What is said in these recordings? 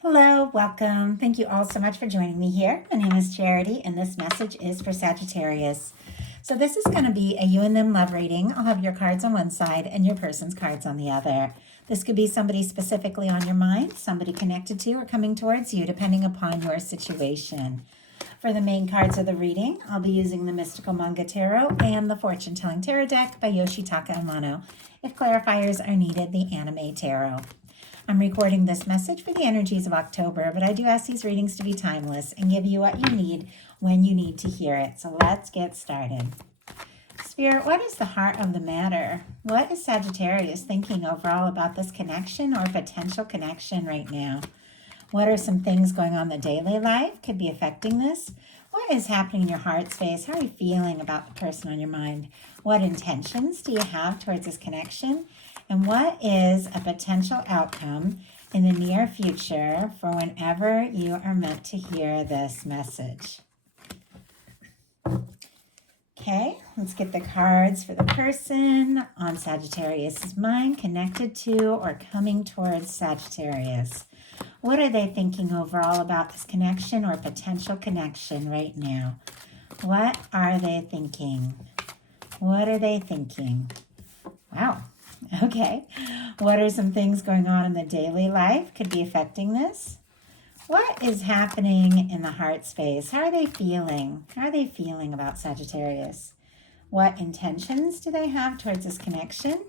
Hello, welcome. Thank you all so much for joining me here. My name is Charity, and this message is for Sagittarius. So, this is going to be a you and them love reading. I'll have your cards on one side and your person's cards on the other. This could be somebody specifically on your mind, somebody connected to or coming towards you, depending upon your situation. For the main cards of the reading, I'll be using the Mystical Manga Tarot and the Fortune Telling Tarot deck by Yoshitaka Amano. If clarifiers are needed, the Anime Tarot. I'm recording this message for the energies of October, but I do ask these readings to be timeless and give you what you need when you need to hear it. So let's get started. Spirit, what is the heart of the matter? What is Sagittarius thinking overall about this connection or potential connection right now? What are some things going on in the daily life could be affecting this? What is happening in your heart space? How are you feeling about the person on your mind? What intentions do you have towards this connection? And what is a potential outcome in the near future for whenever you are meant to hear this message? Okay, let's get the cards for the person on Sagittarius' mind connected to or coming towards Sagittarius. What are they thinking overall about this connection or potential connection right now? What are they thinking? What are they thinking? Wow. Okay. What are some things going on in the daily life could be affecting this? What is happening in the heart space? How are they feeling? How are they feeling about Sagittarius? What intentions do they have towards this connection?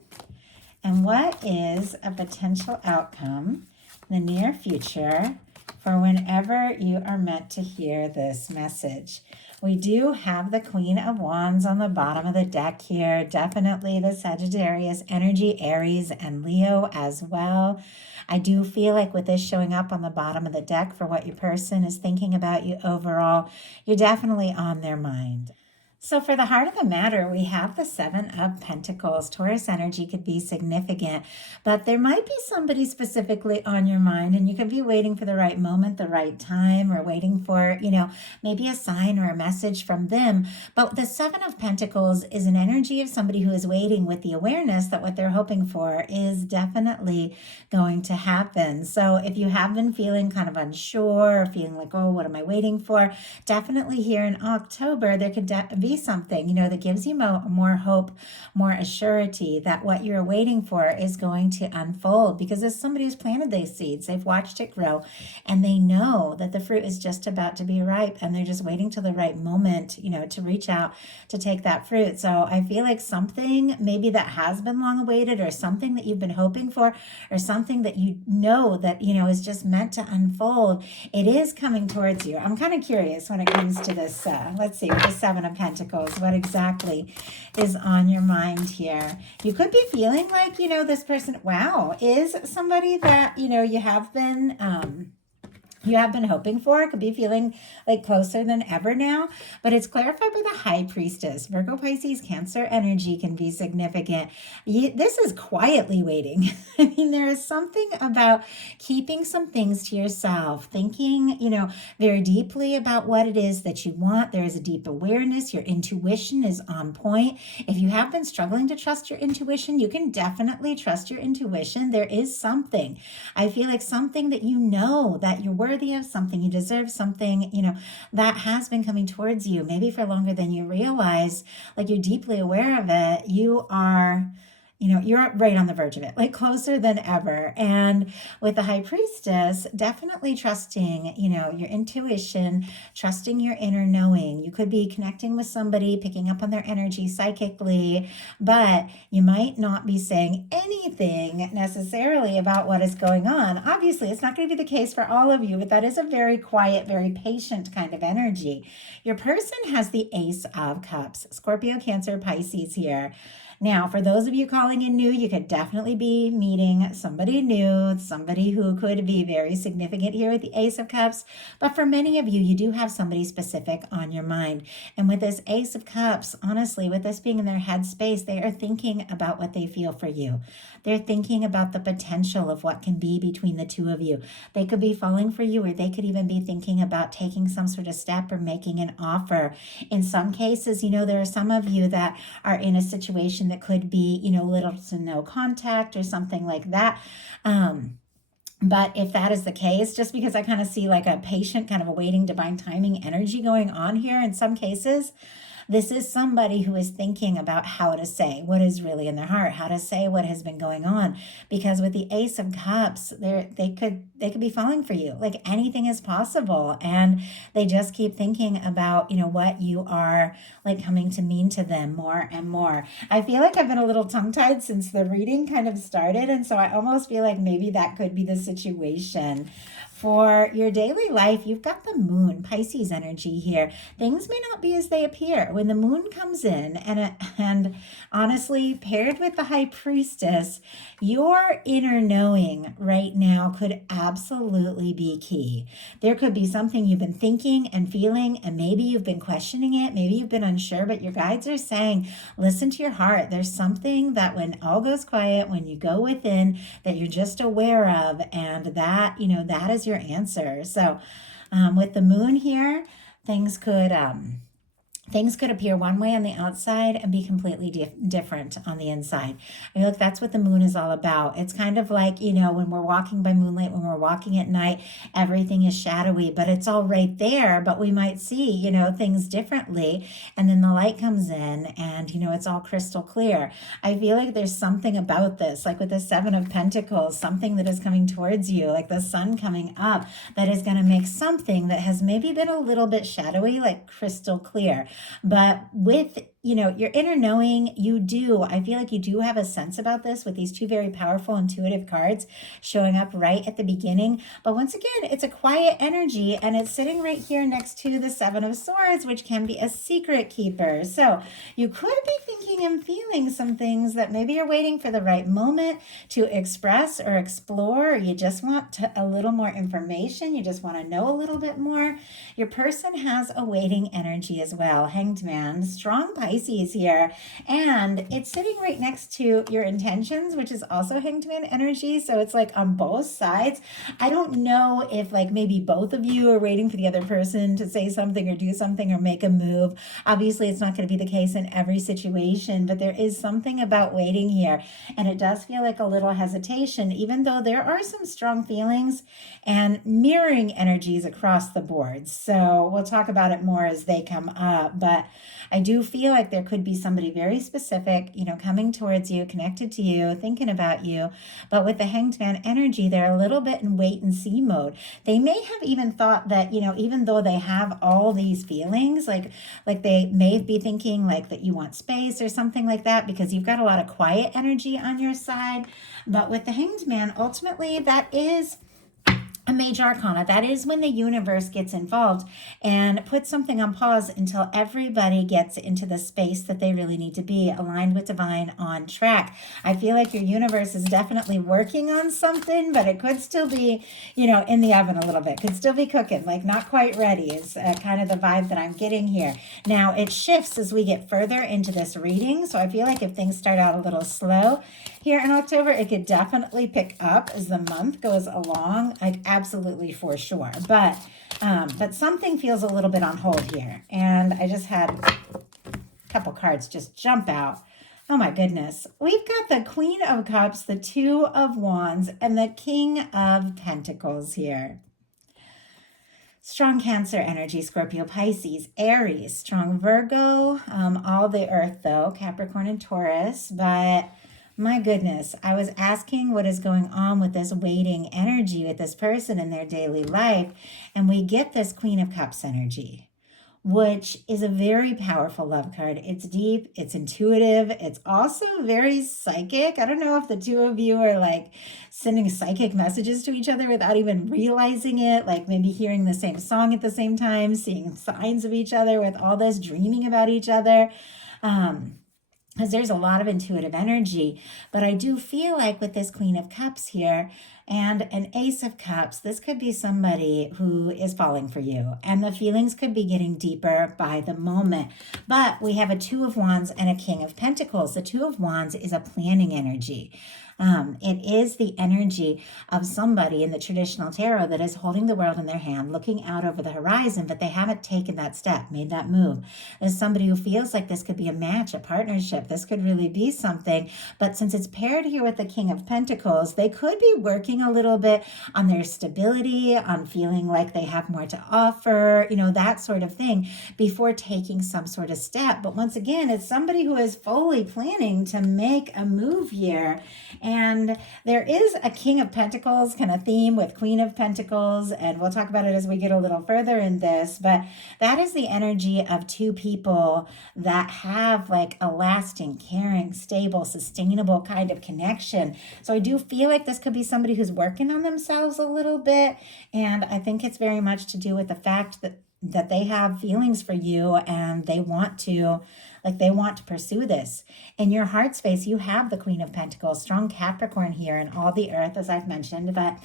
And what is a potential outcome in the near future for whenever you are meant to hear this message? We do have the Queen of Wands on the bottom of the deck here. Definitely the Sagittarius energy, Aries and Leo as well. I do feel like with this showing up on the bottom of the deck for what your person is thinking about you overall, you're definitely on their mind. So for the heart of the matter, we have the Seven of Pentacles. Taurus energy could be significant, but there might be somebody specifically on your mind, and you could be waiting for the right moment, the right time, or waiting for, maybe a sign or a message from them. But the Seven of Pentacles is an energy of somebody who is waiting with the awareness that what they're hoping for is definitely going to happen. So if you have been feeling kind of unsure or feeling like, oh, what am I waiting for? Definitely here in October, there could be something, that gives you more hope, more assurity that what you're waiting for is going to unfold, because as somebody who's planted these seeds, they've watched it grow and they know that the fruit is just about to be ripe, and they're just waiting till the right moment, to reach out to take that fruit. So I feel like something maybe that has been long awaited, or something that you've been hoping for, or something that that is just meant to unfold, it is coming towards you. I'm kind of curious when it comes to this. Let's see, with the Seven of Pentacles, what exactly is on your mind here? You could be feeling like, this person, wow, is somebody that, you have been hoping for. It could be feeling like closer than ever now, but it's clarified by the High Priestess. Virgo, Pisces, Cancer energy can be significant. This is quietly waiting. There is something about keeping some things to yourself, thinking, very deeply about what it is that you want. There is a deep awareness. Your intuition is on point. If you have been struggling to trust your intuition, you can definitely trust your intuition. There is something. I feel like something that that you're worthy of, something you deserve, something, that has been coming towards you, maybe for longer than you realize. Like, you're deeply aware of it. You are, you're right on the verge of it, like closer than ever. And with the High Priestess, definitely trusting, your intuition, trusting your inner knowing. You could be connecting with somebody, picking up on their energy psychically, but you might not be saying anything necessarily about what is going on. Obviously, it's not going to be the case for all of you, but that is a very quiet, very patient kind of energy. Your person has the Ace of Cups, Scorpio, Cancer, Pisces here. Now, for those of you calling in new, you could definitely be meeting somebody new, somebody who could be very significant here with the Ace of Cups. But for many of you, you do have somebody specific on your mind. And with this Ace of Cups, honestly, with this being in their head space, they are thinking about what they feel for you. They're thinking about the potential of what can be between the two of you. They could be falling for you, or they could even be thinking about taking some sort of step or making an offer. In some cases, there are some of you that are in a situation that could be, little to no contact or something like that. But if that is the case, just because I kind of see like a patient kind of awaiting divine timing energy going on here in some cases, this is somebody who is thinking about how to say what is really in their heart, how to say what has been going on. Because with the Ace of Cups, they could be falling for you. Like anything is possible, and they just keep thinking about what you are like coming to mean to them more and more. I feel like I've been a little tongue tied since the reading kind of started, and so I almost feel like maybe that could be the situation. For your daily life, you've got the moon, Pisces energy here. Things may not be as they appear. When the moon comes in and honestly, paired with the high priestess, your inner knowing right now could absolutely be key. There could be something you've been thinking and feeling, and maybe you've been questioning it. Maybe you've been unsure, but your guides are saying, listen to your heart. There's something that when all goes quiet, when you go within, that you're just aware of, and that, that is your answer. So with the moon here, things could appear one way on the outside and be completely different on the inside. I feel like that's what the moon is all about. It's kind of like, when we're walking by moonlight, when we're walking at night, everything is shadowy, but it's all right there. But we might see, things differently. And then the light comes in and, it's all crystal clear. I feel like there's something about this, like with the Seven of Pentacles, something that is coming towards you, like the sun coming up, that is going to make something that has maybe been a little bit shadowy, like crystal clear. But with, your inner knowing, I feel like you do have a sense about this with these two very powerful intuitive cards showing up right at the beginning. But once again, it's a quiet energy, and it's sitting right here next to the Seven of Swords, which can be a secret keeper. So you could be thinking and feeling some things that maybe you're waiting for the right moment to express or explore, or you just want a little more information. You just want to know a little bit more. Your person has a waiting energy as well. Hanged Man, strong Pisces here, and it's sitting right next to your intentions, which is also Hanged Man energy. So it's like on both sides. I don't know if like maybe both of you are waiting for the other person to say something or do something or make a move. Obviously, it's not going to be the case in every situation, but there is something about waiting here, and it does feel like a little hesitation, even though there are some strong feelings and mirroring energies across the board. So we'll talk about it more as they come up, but I do feel like there could be somebody very specific, coming towards you, connected to you, thinking about you. But with the Hanged Man energy, they're a little bit in wait and see mode. They may have even thought that, even though they have all these feelings, like they may be thinking like that you want space or something like that, because you've got a lot of quiet energy on your side. But with the Hanged Man, ultimately, that is a major arcana. That is when the universe gets involved and puts something on pause until everybody gets into the space that they really need to be, aligned with divine, on track. I feel like your universe is definitely working on something, but it could still be, in the oven a little bit. Could still be cooking, like not quite ready is kind of the vibe that I'm getting here. Now, it shifts as we get further into this reading. So I feel like if things start out a little slow here in October, it could definitely pick up as the month goes along. Absolutely, for sure. But something feels a little bit on hold here. And I just had a couple cards just jump out. Oh my goodness. We've got the Queen of Cups, the Two of Wands, and the King of Pentacles here. Strong Cancer energy, Scorpio, Pisces, Aries, strong Virgo, all the earth though, Capricorn and Taurus. But my goodness, I was asking what is going on with this waiting energy with this person in their daily life, and we get this Queen of Cups energy, which is a very powerful love card. It's deep, it's intuitive, it's also very psychic. I don't know if the two of you are like sending psychic messages to each other without even realizing it, like maybe hearing the same song at the same time, seeing signs of each other with all this, dreaming about each other. Because there's a lot of intuitive energy. But I do feel like with this Queen of Cups here and an Ace of Cups, this could be somebody who is falling for you. And the feelings could be getting deeper by the moment. But we have a Two of Wands and a King of Pentacles. The Two of Wands is a planning energy. It is the energy of somebody in the traditional tarot that is holding the world in their hand, looking out over the horizon, but they haven't taken that step, made that move. There's somebody who feels like this could be a match, a partnership. This could really be something. But since it's paired here with the King of Pentacles, they could be working a little bit on their stability, on feeling like they have more to offer, that sort of thing before taking some sort of step. But once again, it's somebody who is fully planning to make a move here. And there is a King of Pentacles kind of theme with Queen of Pentacles, and we'll talk about it as we get a little further in this, but that is the energy of two people that have like a lasting, caring, stable, sustainable kind of connection. So I do feel like this could be somebody who's working on themselves a little bit, and I think it's very much to do with the fact that they have feelings for you and they want to pursue this. In your heart space, you have the Queen of Pentacles, strong Capricorn here, and all the earth, as I've mentioned. But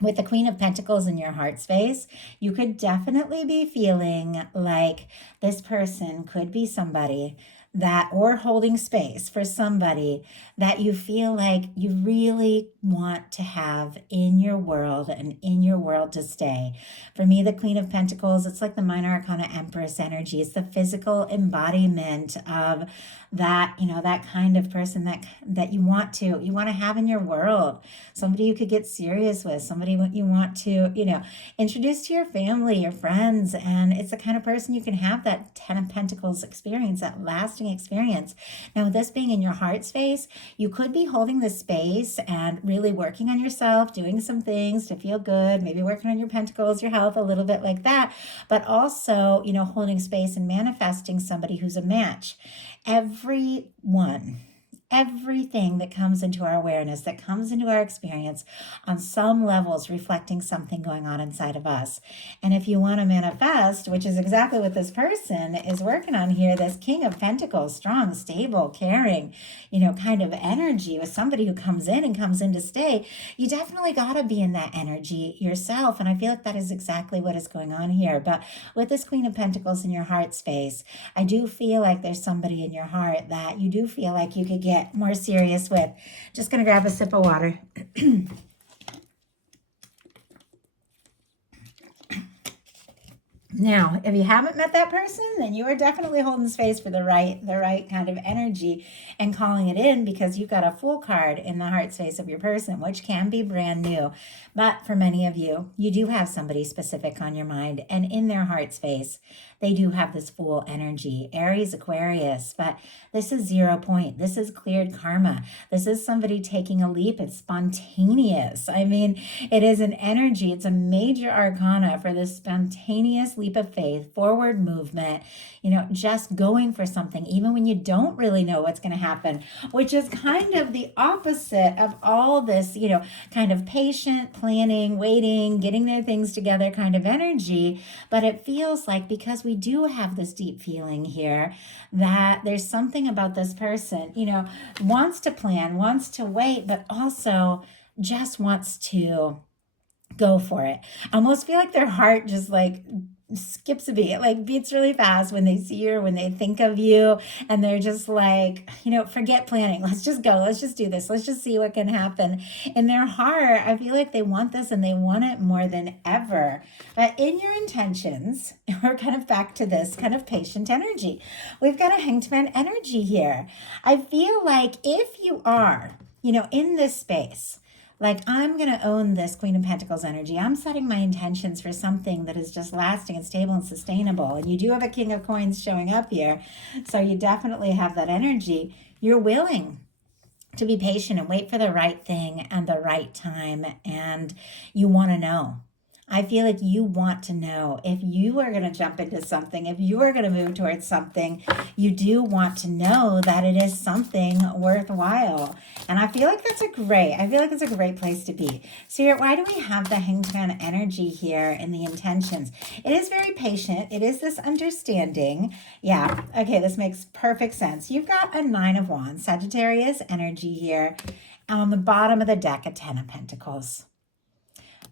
with the Queen of Pentacles in your heart space, you could definitely be feeling like this person could be somebody that, or holding space for somebody that you feel like you really want to have in your world and in your world to stay. For me, the Queen of Pentacles, it's like the Minor Arcana Empress energy. It's the physical embodiment of that, that kind of person that you want to have in your world. Somebody you could get serious with, somebody you want to, introduce to your family, your friends. And it's the kind of person you can have that Ten of Pentacles experience, that lasting experience. Now, with this being in your heart space, you could be holding this space and really working on yourself, doing some things to feel good, maybe working on your pentacles, your health, a little bit like that, but also, holding space and manifesting somebody who's a match. Everything that comes into our awareness, that comes into our experience on some levels reflecting something going on inside of us. And if you want to manifest, which is exactly what this person is working on here, this King of Pentacles, strong, stable, caring, kind of energy with somebody who comes in to stay, you definitely got to be in that energy yourself. And I feel like that is exactly what is going on here. But with this Queen of Pentacles in your heart space, I do feel like there's somebody in your heart that you do feel like you could get more serious with. Just gonna grab a sip of water. Now, if you haven't met that person, then you are definitely holding space for the right kind of energy and calling it in, because you've got a Fool card in the heart space of your person, which can be brand new. But for many of you, you do have somebody specific on your mind, and in their heart space, they do have this Fool energy, Aries, Aquarius, but this is 0 point. This is cleared karma. This is somebody taking a leap. It's spontaneous. I mean, it is an energy. It's a major arcana for this spontaneous leap of faith, forward movement, just going for something, even when you don't really know what's going to happen, which is kind of the opposite of all this, kind of patient, planning, waiting, getting their things together kind of energy. But it feels like, because we do have this deep feeling here, that there's something about this person, wants to plan, wants to wait, but also just wants to go for it. I almost feel like their heart just like skips a beat. It like beats really fast when they see you or when they think of you, and they're just like, forget planning. Let's just go. Let's just do this. Let's just see what can happen. In their heart, I feel like they want this and they want it more than ever. But in your intentions, we're kind of back to this kind of patient energy. We've got a Hanged Man energy here. I feel like if you are, in this space, like, I'm going to own this Queen of Pentacles energy. I'm setting my intentions for something that is just lasting and stable and sustainable. And you do have a King of Coins showing up here. So you definitely have that energy. You're willing to be patient and wait for the right thing and the right time. And you want to know. I feel like you want to know if you are going to jump into something, if you are going to move towards something, you do want to know that it is something worthwhile. And I feel like that's a great place to be. So here, why do we have the Hanged Man energy here in the intentions? It is very patient. It is this understanding. Yeah. Okay. This makes perfect sense. You've got a 9 of Wands, Sagittarius energy here. On the bottom of the deck, a 10 of Pentacles.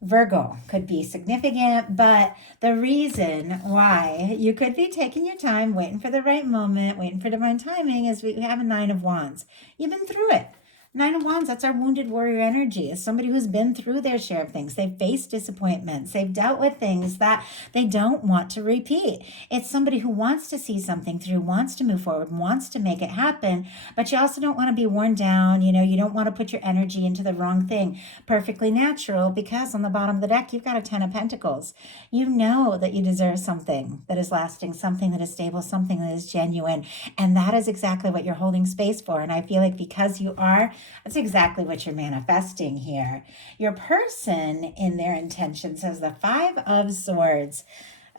Virgo could be significant, but the reason why you could be taking your time, waiting for the right moment, waiting for divine timing, is we have a 9 of Wands. You've been through it. Nine of Wands, that's our wounded warrior energy. It's somebody who's been through their share of things. They've faced disappointments. They've dealt with things that they don't want to repeat. It's somebody who wants to see something through, wants to move forward, wants to make it happen, but you also don't want to be worn down. You don't want to put your energy into the wrong thing. Perfectly natural, because on the bottom of the deck, you've got a 10 of Pentacles. You know that you deserve something that is lasting, something that is stable, something that is genuine. And that is exactly what you're holding space for. And I feel like because you are, that's exactly what you're manifesting here. Your person in their intentions has the 5 of Swords.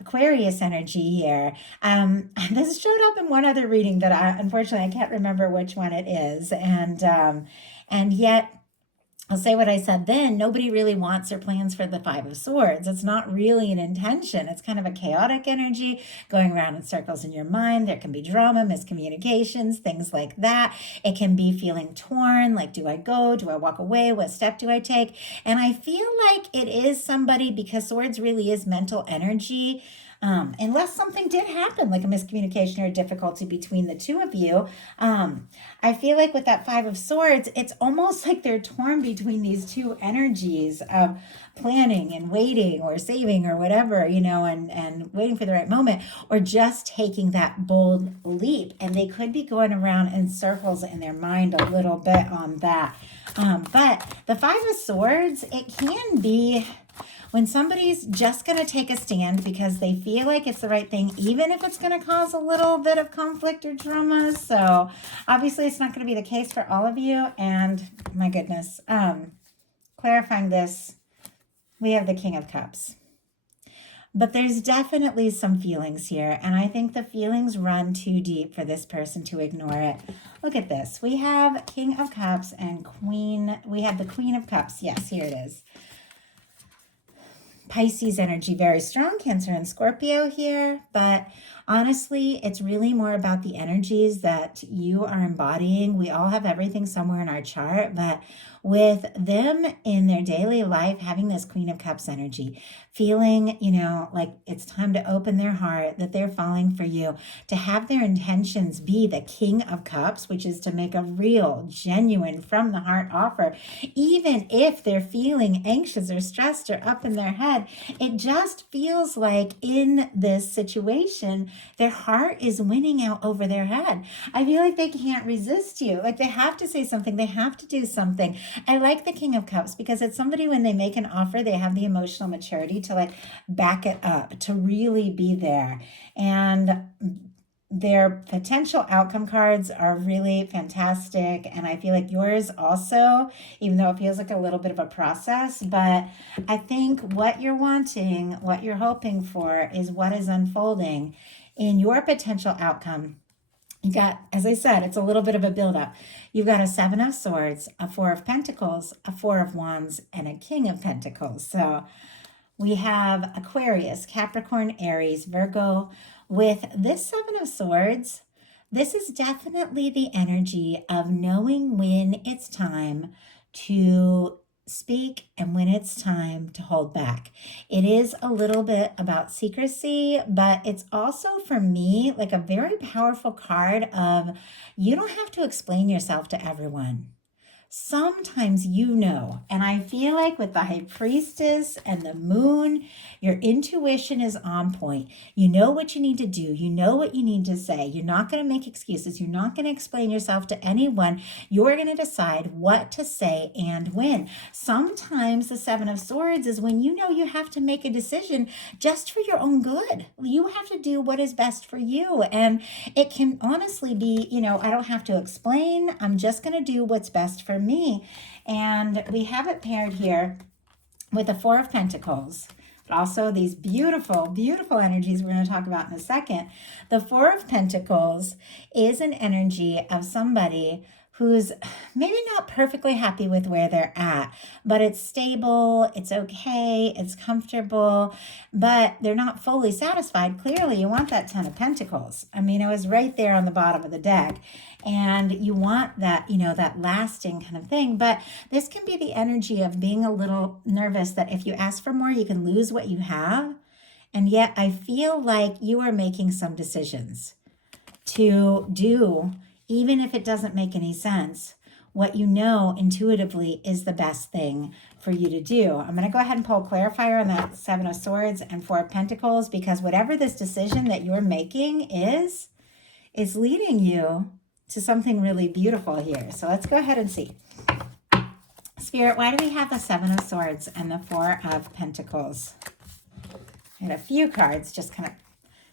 Aquarius energy here. This showed up in one other reading that unfortunately I can't remember which one it is. And yet I'll say what I said then. Nobody really wants or plans for the 5 of Swords. It's not really an intention. It's kind of a chaotic energy going around in circles in your mind. There can be drama, miscommunications, things like that. It can be feeling torn, like, do I go? Do I walk away? What step do I take? And I feel like it is somebody, because Swords really is mental energy. Unless something did happen, like a miscommunication or a difficulty between the two of you. I feel like with that 5 of Swords, it's almost like they're torn between these two energies of planning and waiting or saving or whatever, and waiting for the right moment, or just taking that bold leap. And they could be going around in circles in their mind a little bit on that. But the 5 of Swords, it can be when somebody's just going to take a stand because they feel like it's the right thing, even if it's going to cause a little bit of conflict or drama. So obviously it's not going to be the case for all of you. And my goodness, clarifying this, we have the King of Cups. But there's definitely some feelings here, and I think the feelings run too deep for this person to ignore it. Look at this. We have King of Cups and Queen. We have the Queen of Cups. Yes, here it is. Pisces energy, very strong. Cancer and Scorpio here, but honestly, it's really more about the energies that you are embodying. We all have everything somewhere in our chart, but with them in their daily life, having this Queen of Cups energy, feeling, like it's time to open their heart, that they're falling for you, to have their intentions be the King of Cups, which is to make a real, genuine, from the heart offer, even if they're feeling anxious or stressed or up in their head. It just feels like in this situation, their heart is winning out over their head. I feel like they can't resist you. Like they have to say something. They have to do something. I like the King of Cups because it's somebody, when they make an offer, they have the emotional maturity to like back it up, to really be there. And their potential outcome cards are really fantastic. And I feel like yours also, even though it feels like a little bit of a process, but I think what you're wanting, what you're hoping for is what is unfolding in your potential outcome. You got, as I said, it's a little bit of a buildup. You've got a 7 of Swords, a 4 of Pentacles, a 4 of Wands, and a King of Pentacles. So we have Aquarius, Capricorn, Aries, Virgo. With this 7 of Swords, this is definitely the energy of knowing when it's time to speak and when it's time to hold back. It is a little bit about secrecy, but it's also, for me, like a very powerful card of you don't have to explain yourself to everyone. Sometimes and I feel like with the High Priestess and the Moon, your intuition is on point. You know what you need to do. You know what you need to say. You're not going to make excuses. You're not going to explain yourself to anyone. You're going to decide what to say and when. Sometimes the 7 of Swords is when you have to make a decision just for your own good. You have to do what is best for you. And it can honestly be, I don't have to explain. I'm just going to do what's best for me. And we have it paired here with the 4 of Pentacles, but also these beautiful, beautiful energies we're going to talk about in a second. The 4 of Pentacles is an energy of somebody who's maybe not perfectly happy with where they're at, but it's stable, it's okay, it's comfortable, but they're not fully satisfied. Clearly, you want that 10 of Pentacles. I mean, it was right there on the bottom of the deck. And you want that, that lasting kind of thing. But this can be the energy of being a little nervous that if you ask for more, you can lose what you have. And yet I feel like you are making some decisions to do, even if it doesn't make any sense, what you know intuitively is the best thing for you to do. I'm going to go ahead and pull a clarifier on that Seven of Swords and Four of Pentacles, because whatever this decision that you're making is leading you to something really beautiful here. So let's go ahead and see. Spirit, why do we have the Seven of Swords and the Four of Pentacles? I had a few cards just kind of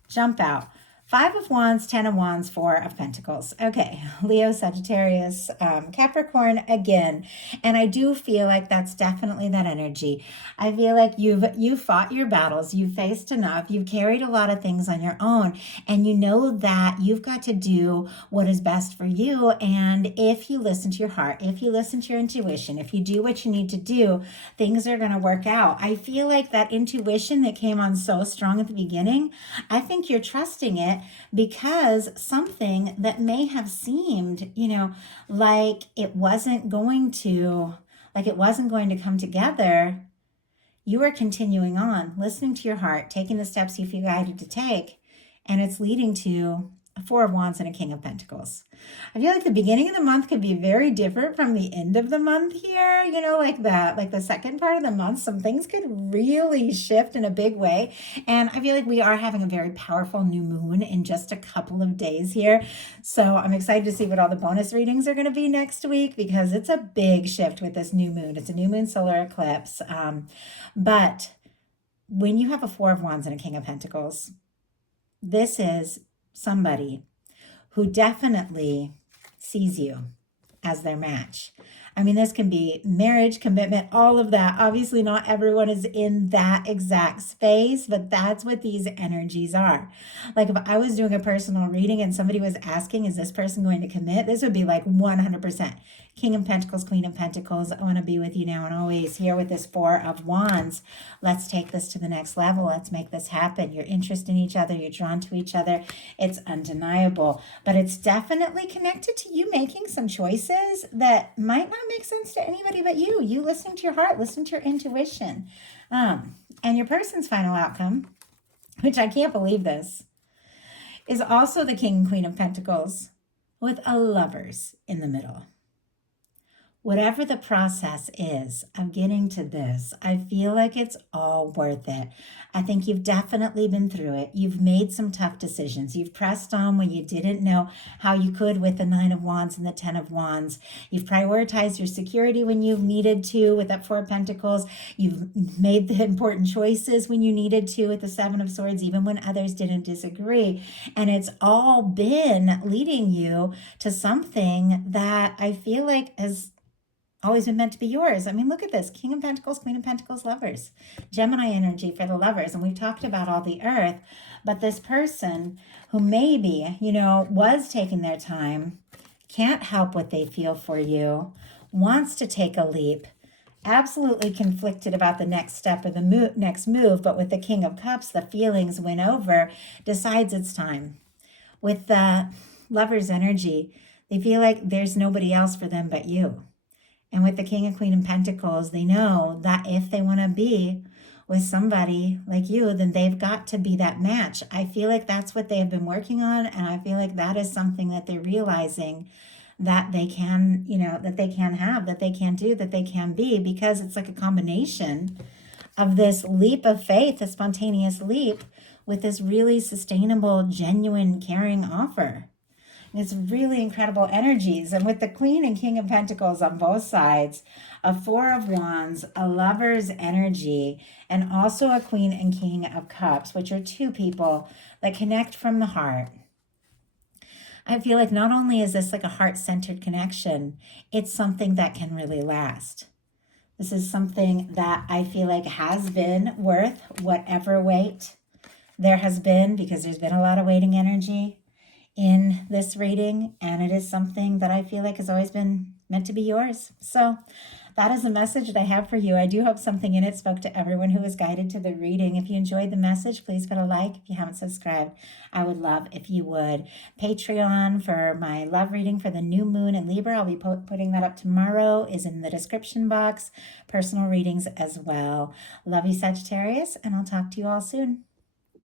jump out. Five of Wands, 10 of Wands, Four of Pentacles. Okay, Leo, Sagittarius, Capricorn again. And I do feel like that's definitely that energy. I feel like you've fought your battles, you've faced enough, you've carried a lot of things on your own, and you know that you've got to do what is best for you. And if you listen to your heart, if you listen to your intuition, if you do what you need to do, things are going to work out. I feel like that intuition that came on so strong at the beginning, I think you're trusting it, because something that may have seemed, like it wasn't going to come together, you are continuing on, listening to your heart, taking the steps you feel guided to take, and it's leading to a Four of Wands and a King of Pentacles. I feel like the beginning of the month could be very different from the end of the month here. Like the second part of the month, some things could really shift in a big way. And I feel like we are having a very powerful new moon in just a couple of days here. So I'm excited to see what all the bonus readings are going to be next week, because it's a big shift with this new moon. It's a new moon solar eclipse. But when you have a Four of Wands and a King of Pentacles, this is somebody who definitely sees you as their match. I mean, this can be marriage, commitment, all of that. Obviously, not everyone is in that exact space, but that's what these energies are. Like if I was doing a personal reading and somebody was asking, is this person going to commit? This would be like 100%. King of Pentacles, Queen of Pentacles, I want to be with you now and always. Here with this Four of Wands, let's take this to the next level. Let's make this happen. You're interested in each other. You're drawn to each other. It's undeniable. But it's definitely connected to you making some choices that might not make sense to anybody but you. You listening to your heart, listen to your intuition. And your person's final outcome, which I can't believe this, is also the King and Queen of Pentacles with a Lovers in the middle. Whatever the process is of getting to this, I feel like it's all worth it. I think you've definitely been through it. You've made some tough decisions. You've pressed on when you didn't know how you could with the Nine of Wands and the 10 of Wands. You've prioritized your security when you've needed to with that Four of Pentacles. You've made the important choices when you needed to with the Seven of Swords, even when others didn't disagree. And it's all been leading you to something that I feel like has always been meant to be yours. I mean, look at this. King of Pentacles, Queen of Pentacles, Lovers. Gemini energy for the Lovers. And we've talked about all the earth. But this person who maybe, was taking their time, can't help what they feel for you, wants to take a leap, absolutely conflicted about the next step of the next move. But with the King of Cups, the feelings win over, decides it's time. With the Lovers energy, they feel like there's nobody else for them but you. And with the King and Queen of Pentacles, they know that if they want to be with somebody like you, then they've got to be that match. I feel like that's what they've been working on. And I feel like that is something that they're realizing that they can, that they can have, that they can do, that they can be, because it's like a combination of this leap of faith, a spontaneous leap, with this really sustainable, genuine, caring offer. It's really incredible energies. And with the Queen and King of Pentacles on both sides, a Four of Wands, a Lover's energy, and also a Queen and King of Cups, which are two people that connect from the heart. I feel like not only is this like a heart-centered connection, it's something that can really last. This is something that I feel like has been worth whatever wait there has been, because there's been a lot of waiting energy in this reading, and it is something that I feel like has always been meant to be yours. So that is the message that I have for you. I do hope something in it spoke to everyone who was guided to the reading. If you enjoyed the message, please put a like. If you haven't subscribed, I would love if you would. Patreon for my love reading for the new moon in Libra, I'll be putting that up tomorrow, is in the description box. Personal readings as well. Love you, Sagittarius, and I'll talk to you all soon.